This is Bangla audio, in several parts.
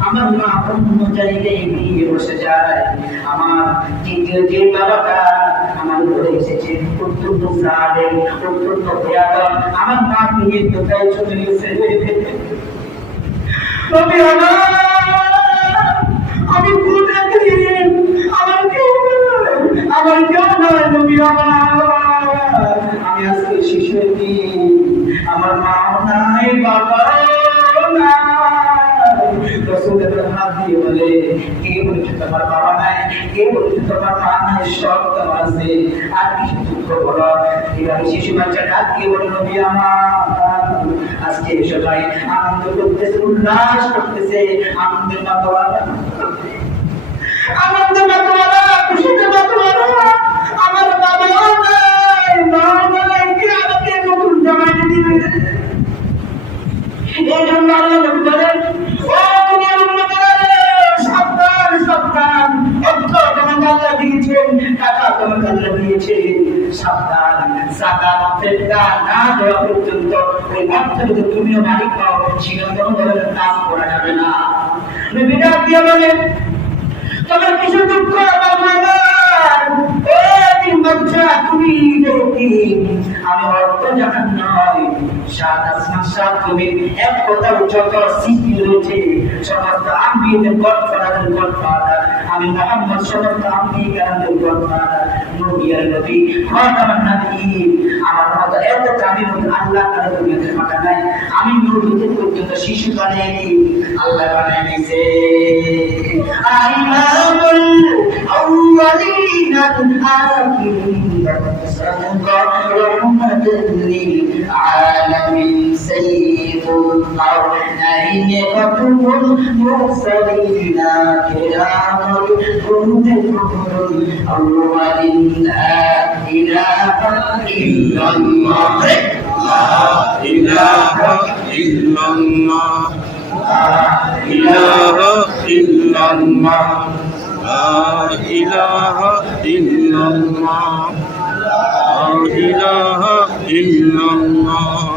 আমার মা অন্য জায়গায় ঘরে এসেছে আমার মা চলে গেছে? আমার আজকে সবাই আনন্দ করতেছে করতেছে আনন্দের আমার বাবাও নাই মা নাই কে আমাকে নতুন জামাই দিবে এই জন্য আল্লাহ নবী বলেন ও দুনিয়ার উম্মতেরা রে, সাবধান সাবধান অর্থ তোমাকে আল্লাহ দিয়েছেন টাকা তোমাকে আল্লাহ দিয়েছেন সাবধান বাচ্চা, তুমি আমি অর্থ জাহান নয়, সাত আসমান তুমি এক কথা যত সৃষ্টি রয়েছে সমস্ত আম্বিয়েদের গডফাদারের গডফাদার আমি মোহাম্মদ সমস্ত আম্বিয়েদের গডফাদার নবিয়ার নবী খাতামান নবীন আমার মত এত দামি মত আল্লাহ তাআলা দুনিয়াতে পাঠা নাই। আমি নবীতে পর্যন্ত শিশু বানাইনি, আল্লাহ বানাই দিয়েছে। আইমামুল আউয়ালিন আখিরিন সাদকা রহমাতুল লিল আলামিন সাইয়্যিদ। القرنين خطب المرسلين كرام الجند الأولين لا إله إلا الله لا إله إلا الله لا إله إلا الله لا إله إلا الله لا إله إلا الله إله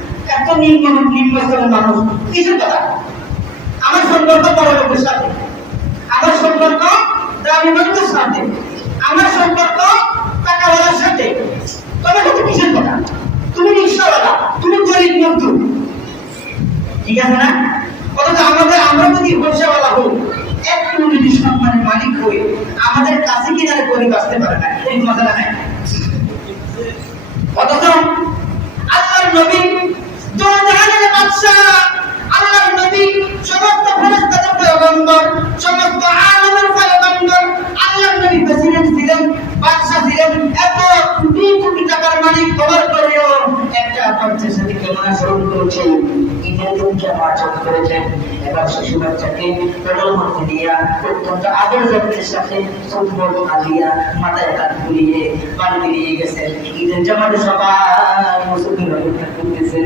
এত নিম্ন নিম্ন মানুষ। কিসের কথা? আমার সম্পর্ক বড় সাথে। আমার সম্পর্ক দামি সাথে। আমার সম্পর্ক টাকাওয়ালার সাথে। তোমার সাথে কিসের কথা? তুমি রিক্সাওয়ালা, তুমি গরিব মজদুর ঠিক আছে না? অথচ আমাদের, আমরা যদি পয়সাওয়ালা হই, একটু যদি সম্মানের মালিক হই, আমাদের কাছে কিনারে গরিব আসতে পারে না। এই মজাটা নাই। অথচ আল্লাহর নবী পয়গম্বর সমস্ত আলমের পয়গম্বর আল্লাহর নবী প্রেসিডেন্ট ছিলেন বাদশা ছিলেন। এত কোটি কোটি টাকার মালিক হওয়ার পরেও একটা পঞ্চাশ সাথে কেমন আচরণ করেছেন ঈদের দিন কেমন আচরণ করেছেন। এবার শিশু বাচ্চাকে কোলের মধ্যে দিয়া, অত্যন্ত আদর যত্নের সাথে সুন্দর আলিয়া মাথায় কাঠ বুলিয়ে বাড়িতে নিয়ে গেছেন। ঈদের জামাতে সবাই মুসলিম করতেছেন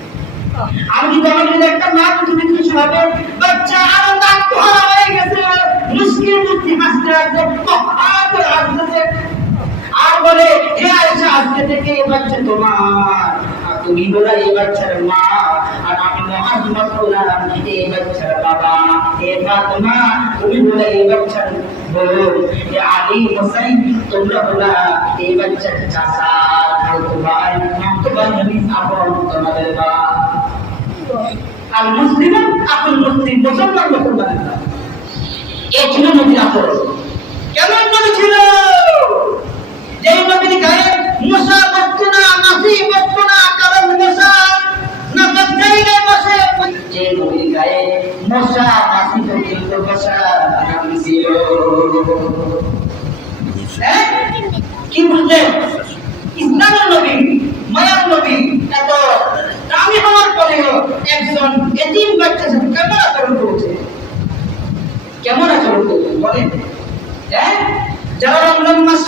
আমি কি তোমাকে যদি একটা মা দিই, তুমি খুশি হবে বাচ্চা আনন্দ আত্মহারা হয়ে গেছে মুশকিল মুক্তি হাসতে মহা করে হাসতেছে আর বলে হে আয়েশা আজকে থেকে এই বাচ্চা তোমার। আর তুমি বলে এই বাচ্চার মা। আর আমি মোহাম্মদ হলাম এই বাচ্চার বাবা হে ফাতেমা তুমি বলে এই বাচ্চার বোন হে আলী হোসেন তোমরা বলা এই বাচ্চার চাচা ভাই ভাই নবী আপন তোমাদের মা। আর মুসলিম আপন মুসলিম, মুসলমান মুসলমান। এ ছিল নবীর আপন কেমন নবী ছিল? যেই নবীর গায়ে মশা বসতো না মাসি বসতো না, কারণ মশা না জায়গায় বসে। যে নবীর গায়ে মাসি পর্যন্ত বসা আরাম ছিল। হ্যাঁ? কি বুঝলেন? ইসলামের নবী, মায়ার নবী এত দামি হওয়ার পরেও একজন এতিম বাচ্চার সাথে কেমন আচরণ করছে? কেমন আচরণ করবেন বলেন। হ্যাঁ? যারা রমজান মাস